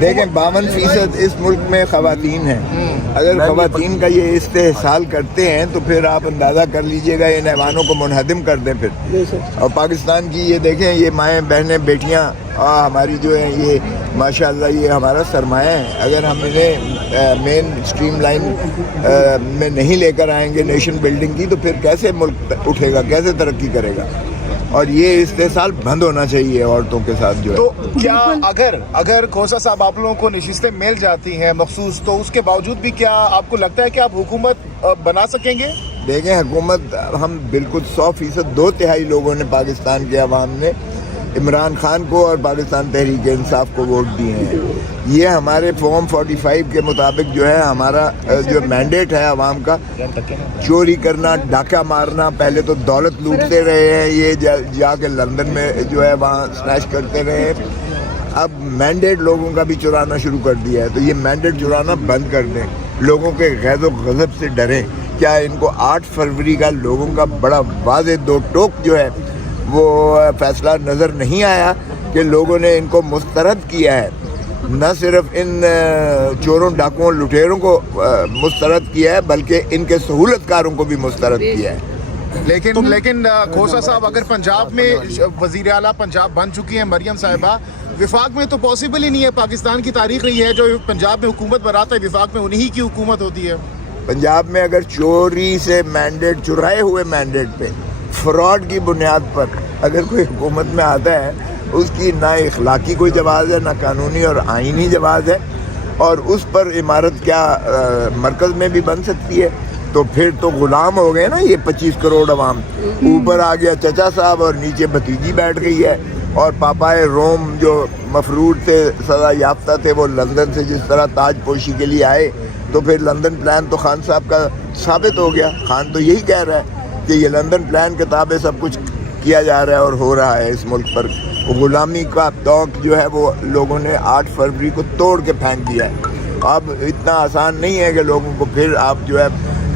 دیکھیں 52% اس ملک میں خواتین ہیں. اگر خواتین کا یہ استحصال کرتے ہیں تو پھر آپ اندازہ کر لیجئے گا ان ایوانوں کو منہدم کر دیں پھر. اور پاکستان کی یہ دیکھیں یہ مائیں بہنیں بیٹیاں ہماری جو ہیں یہ ماشاءاللہ یہ ہمارا سرمایہ ہے. اگر ہم انہیں مین اسٹریم لائن میں نہیں لے کر آئیں گے نیشن بلڈنگ کی تو پھر کیسے ملک اٹھے گا, کیسے ترقی کرے گا. اور یہ استحصال بند ہونا چاہیے عورتوں کے ساتھ جو ہے. تو کیا اگر کھوسا صاحب آپ لوگوں کو نشستیں مل جاتی ہیں مخصوص تو اس کے باوجود بھی کیا آپ کو لگتا ہے کہ آپ حکومت بنا سکیں گے؟ دیکھیں حکومت ہم بالکل 100% 2/3 لوگوں نے پاکستان کے عوام نے عمران خان کو اور پاکستان تحریک انصاف کو ووٹ دیے ہیں. یہ ہمارے فارم 45 کے مطابق جو ہے ہمارا جو مینڈیٹ ہے عوام کا, چوری کرنا, ڈاکہ مارنا, پہلے تو دولت لوٹتے رہے ہیں یہ جا کے لندن میں جو ہے وہاں سنیچ کرتے رہے ہیں. اب مینڈیٹ لوگوں کا بھی چرانا شروع کر دیا ہے, تو یہ مینڈیٹ چرانا بند کر دیں, لوگوں کے غیظ و غضب سے ڈریں. کیا ان کو 8 فروری کا لوگوں کا بڑا واضح 2 ٹوک جو ہے وہ فیصلہ نظر نہیں آیا کہ لوگوں نے ان کو مسترد کیا ہے؟ نہ صرف ان چوروں ڈاکوؤں لٹیروں کو مسترد کیا ہے بلکہ ان کے سہولت کاروں کو بھی مسترد کیا ہے. لیکن کھوسا صاحب اگر پنجاب میں وزیر اعلیٰ پنجاب بن چکی ہیں مریم صاحبہ, وفاق میں تو پاسبل ہی نہیں ہے. پاکستان کی تاریخ رہی ہے جو پنجاب میں حکومت بناتا ہے وفاق میں انہی کی حکومت ہوتی ہے. پنجاب میں اگر چوری سے مینڈیٹ, چرائے ہوئے مینڈیٹ پہ فراڈ کی بنیاد پر اگر کوئی حکومت میں آتا ہے, اس کی نہ اخلاقی کوئی جواز ہے, نہ قانونی اور آئینی جواز ہے, اور اس پر عمارت کیا مرکز میں بھی بن سکتی ہے. تو پھر تو غلام ہو گئے نا یہ 25 کروڑ عوام. اوپر آ گیا چچا صاحب اور نیچے بھتیجی بیٹھ گئی ہے. اور پاپائے روم جو مفرور تھے, سزا یافتہ تھے, وہ لندن سے جس طرح تاج پوشی کے لیے آئے تو پھر لندن پلان تو خان صاحب کا ثابت ہو گیا. خان تو یہی کہہ رہا ہے کہ یہ لندن پلان کتابیں سب کچھ کیا جا رہا ہے اور ہو رہا ہے اس ملک پر. غلامی کا توق جو ہے وہ لوگوں نے 8 فروری کو توڑ کے پھینک دیا ہے. اب اتنا آسان نہیں ہے کہ لوگوں کو پھر آپ جو ہے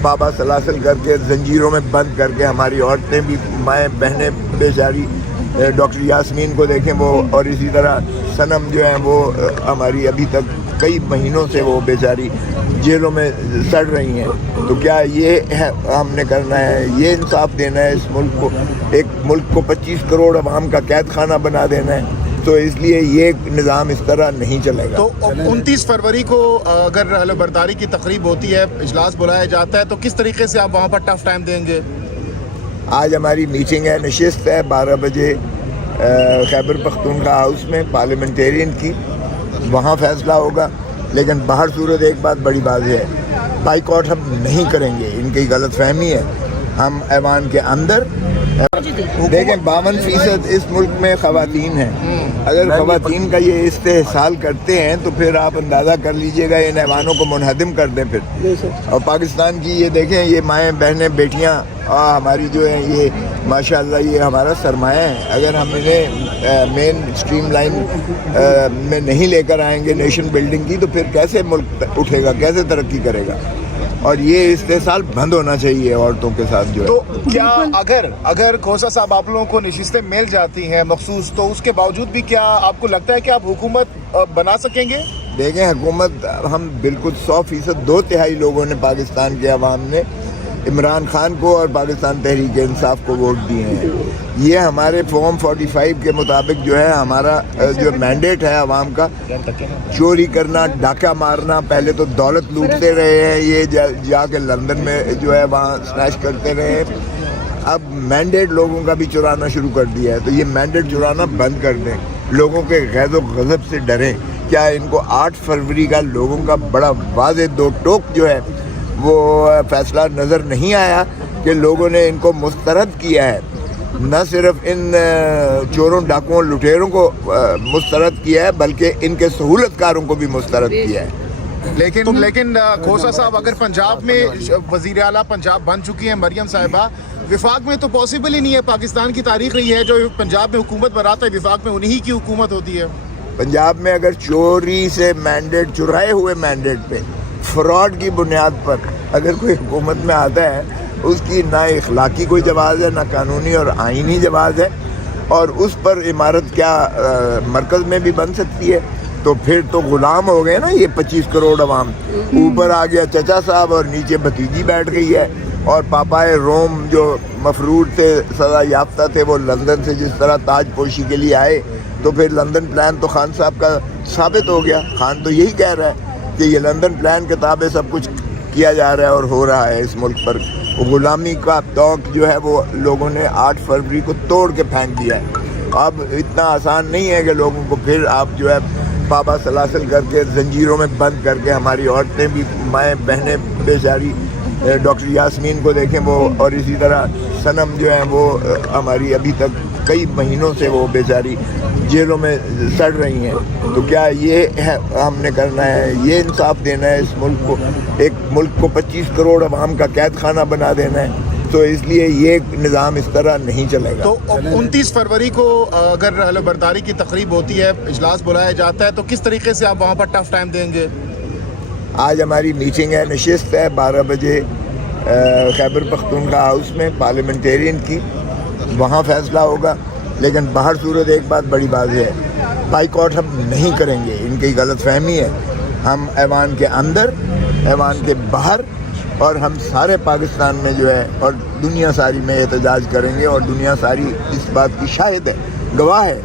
بابا سلاسل کر کے زنجیروں میں بند کر کے. ہماری عورتیں بھی, مائیں بہنیں بیچاری, ڈاکٹر یاسمین کو دیکھیں وہ, اور اسی طرح صنم جو ہیں وہ ہماری ابھی تک کئی مہینوں سے وہ بیچاری جیلوں میں سڑ رہی ہیں. تو کیا یہ ہم نے کرنا ہے؟ یہ انصاف دینا ہے اس ملک کو؟ ایک ملک کو 25 کروڑ عوام کا قید خانہ بنا دینا ہے؟ تو اس لیے یہ نظام اس طرح نہیں چلے گا. تو 29 فروری کو اگر علمبرداری کی تقریب ہوتی ہے, اجلاس بلایا جاتا ہے, تو کس طریقے سے آپ وہاں پر ٹف ٹائم دیں گے؟ آج ہماری میٹنگ ہے, نشست ہے 12 بجے خیبر پختونخوا ہاؤس میں پارلیمنٹیرین کی, وہاں فیصلہ ہوگا. لیکن باہر صورت ایک بات بڑی واضح ہے, بائیکاٹ ہم نہیں کریں گے. ان کی غلط فہمی ہے. ہم ایوان کے اندر دیکھیں 52% اس ملک میں خواتین ہیں. اگر خواتین کا یہ استحصال کرتے ہیں تو پھر آپ اندازہ کر لیجئے گا ان ایوانوں کو منہدم کر دیں پھر. اور پاکستان کی یہ دیکھیں یہ مائیں بہنیں بیٹیاں ہماری جو ہیں یہ ماشاءاللہ یہ ہمارا سرمایہ ہے. اگر ہم انہیں مین اسٹریم لائن میں نہیں لے کر آئیں گے نیشن بلڈنگ کی تو پھر کیسے ملک اٹھے گا, کیسے ترقی کرے گا. اور یہ استحصال بند ہونا چاہیے عورتوں کے ساتھ جو ہے. تو کیا اگر کھوسا صاحب آپ لوگوں کو نشستیں مل جاتی ہیں مخصوص تو اس کے باوجود بھی کیا آپ کو لگتا ہے کہ آپ حکومت بنا سکیں گے؟ دیکھیں حکومت ہم بالکل 100% 2/3 لوگوں نے پاکستان کے عوام نے عمران خان کو اور پاکستان تحریک انصاف کو ووٹ دیے ہیں. یہ ہمارے فارم 45 کے مطابق جو ہے ہمارا جو مینڈیٹ ہے عوام کا, چوری کرنا, ڈاکہ مارنا, پہلے تو دولت لوٹتے رہے ہیں یہ جا کے لندن میں جو ہے وہاں سنیچ کرتے رہے ہیں. اب مینڈیٹ لوگوں کا بھی چرانا شروع کر دیا ہے, تو یہ مینڈیٹ چرانا بند کر دیں, لوگوں کے غیظ و غضب سے ڈریں. کیا ان کو 8 فروری کا لوگوں کا بڑا واضح 2 ٹوک جو ہے وہ فیصلہ نظر نہیں آیا کہ لوگوں نے ان کو مسترد کیا ہے؟ نہ صرف ان چوروں ڈاکوؤں لٹیروں کو مسترد کیا ہے بلکہ ان کے سہولت کاروں کو بھی مسترد کیا ہے. لیکن کھوسا صاحب اگر پنجاب میں وزیر اعلیٰ پنجاب بن چکی ہیں مریم صاحبہ, وفاق میں تو پاسبل ہی نہیں ہے. پاکستان کی تاریخ رہی ہے جو پنجاب میں حکومت بناتا ہے وفاق میں انہی کی حکومت ہوتی ہے. پنجاب میں اگر چوری سے مینڈیٹ, چرائے ہوئے مینڈیٹ پہ فراڈ کی بنیاد پر اگر کوئی حکومت میں آتا ہے, اس کی نہ اخلاقی کوئی جواز ہے, نہ قانونی اور آئینی جواز ہے, اور اس پر عمارت کیا مرکز میں بھی بن سکتی ہے. تو پھر تو غلام ہو گئے نا یہ 25 کروڑ عوام. اوپر آ گیا چچا صاحب اور نیچے بھتیجی بیٹھ گئی ہے. اور پاپائے روم جو مفرور تھے, سزا یافتہ تھے, وہ لندن سے جس طرح تاج پوشی کے لیے آئے, تو پھر لندن پلان تو خان صاحب کا ثابت ہو گیا. خان تو یہی کہہ رہا ہے کہ یہ لندن پلان کے تابع سب کچھ کیا جا رہا ہے اور ہو رہا ہے اس ملک پر. غلامی کا توق جو ہے وہ لوگوں نے 8 فروری کو توڑ کے پھینک دیا ہے. اب اتنا آسان نہیں ہے کہ لوگوں کو پھر آپ جو ہے پابا سلاسل کر کے زنجیروں میں بند کر کے. ہماری عورتیں بھی, مائیں بہنیں بیچاری, ڈاکٹر یاسمین کو دیکھیں وہ, اور اسی طرح صنم جو ہیں وہ ہماری ابھی تک کئی مہینوں سے وہ بیچاری جیلوں میں سڑ رہی ہیں. تو کیا یہ ہے ہم نے کرنا ہے؟ یہ انصاف دینا ہے اس ملک کو؟ ایک ملک کو 25 کروڑ عوام کا قید خانہ بنا دینا ہے؟ تو اس لیے یہ نظام اس طرح نہیں چلے گا. تو 29 فروری کو اگر حلف برداری کی تقریب ہوتی ہے, اجلاس بلایا جاتا ہے, تو کس طریقے سے آپ وہاں پر ٹف ٹائم دیں گے؟ آج ہماری میٹنگ ہے, نشست ہے 12 بجے خیبر پختونخوا ہاؤس میں پارلیمنٹیرین کی, وہاں فیصلہ ہوگا. لیکن باہر صورت ایک بات بڑی واضح ہے, بائیکاٹ ہم نہیں کریں گے. ان کی غلط فہمی ہے. ہم ایوان کے اندر, ایوان کے باہر, اور ہم سارے پاکستان میں جو ہے اور دنیا ساری میں احتجاج کریں گے. اور دنیا ساری اس بات کی شاہد ہے, گواہ ہے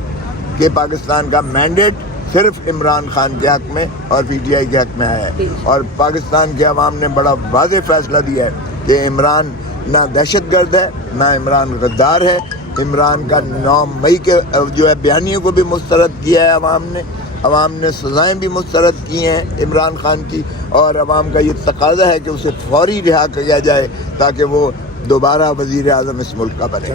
کہ پاکستان کا مینڈیٹ صرف عمران خان کے حق میں اور پی ٹی آئی کے حق میں آیا ہے. اور پاکستان کے عوام نے بڑا واضح فیصلہ دیا ہے کہ عمران نہ دہشت گرد ہے, نہ عمران غدار ہے. عمران کا 9 مئی کے جو ہے بیانیے کو بھی مسترد کیا ہے عوام نے. عوام نے سزائیں بھی مسترد کی ہیں عمران خان کی, اور عوام کا یہ تقاضا ہے کہ اسے فوری رہا کیا جائے تاکہ وہ دوبارہ وزیر اعظم اس ملک کا بنے.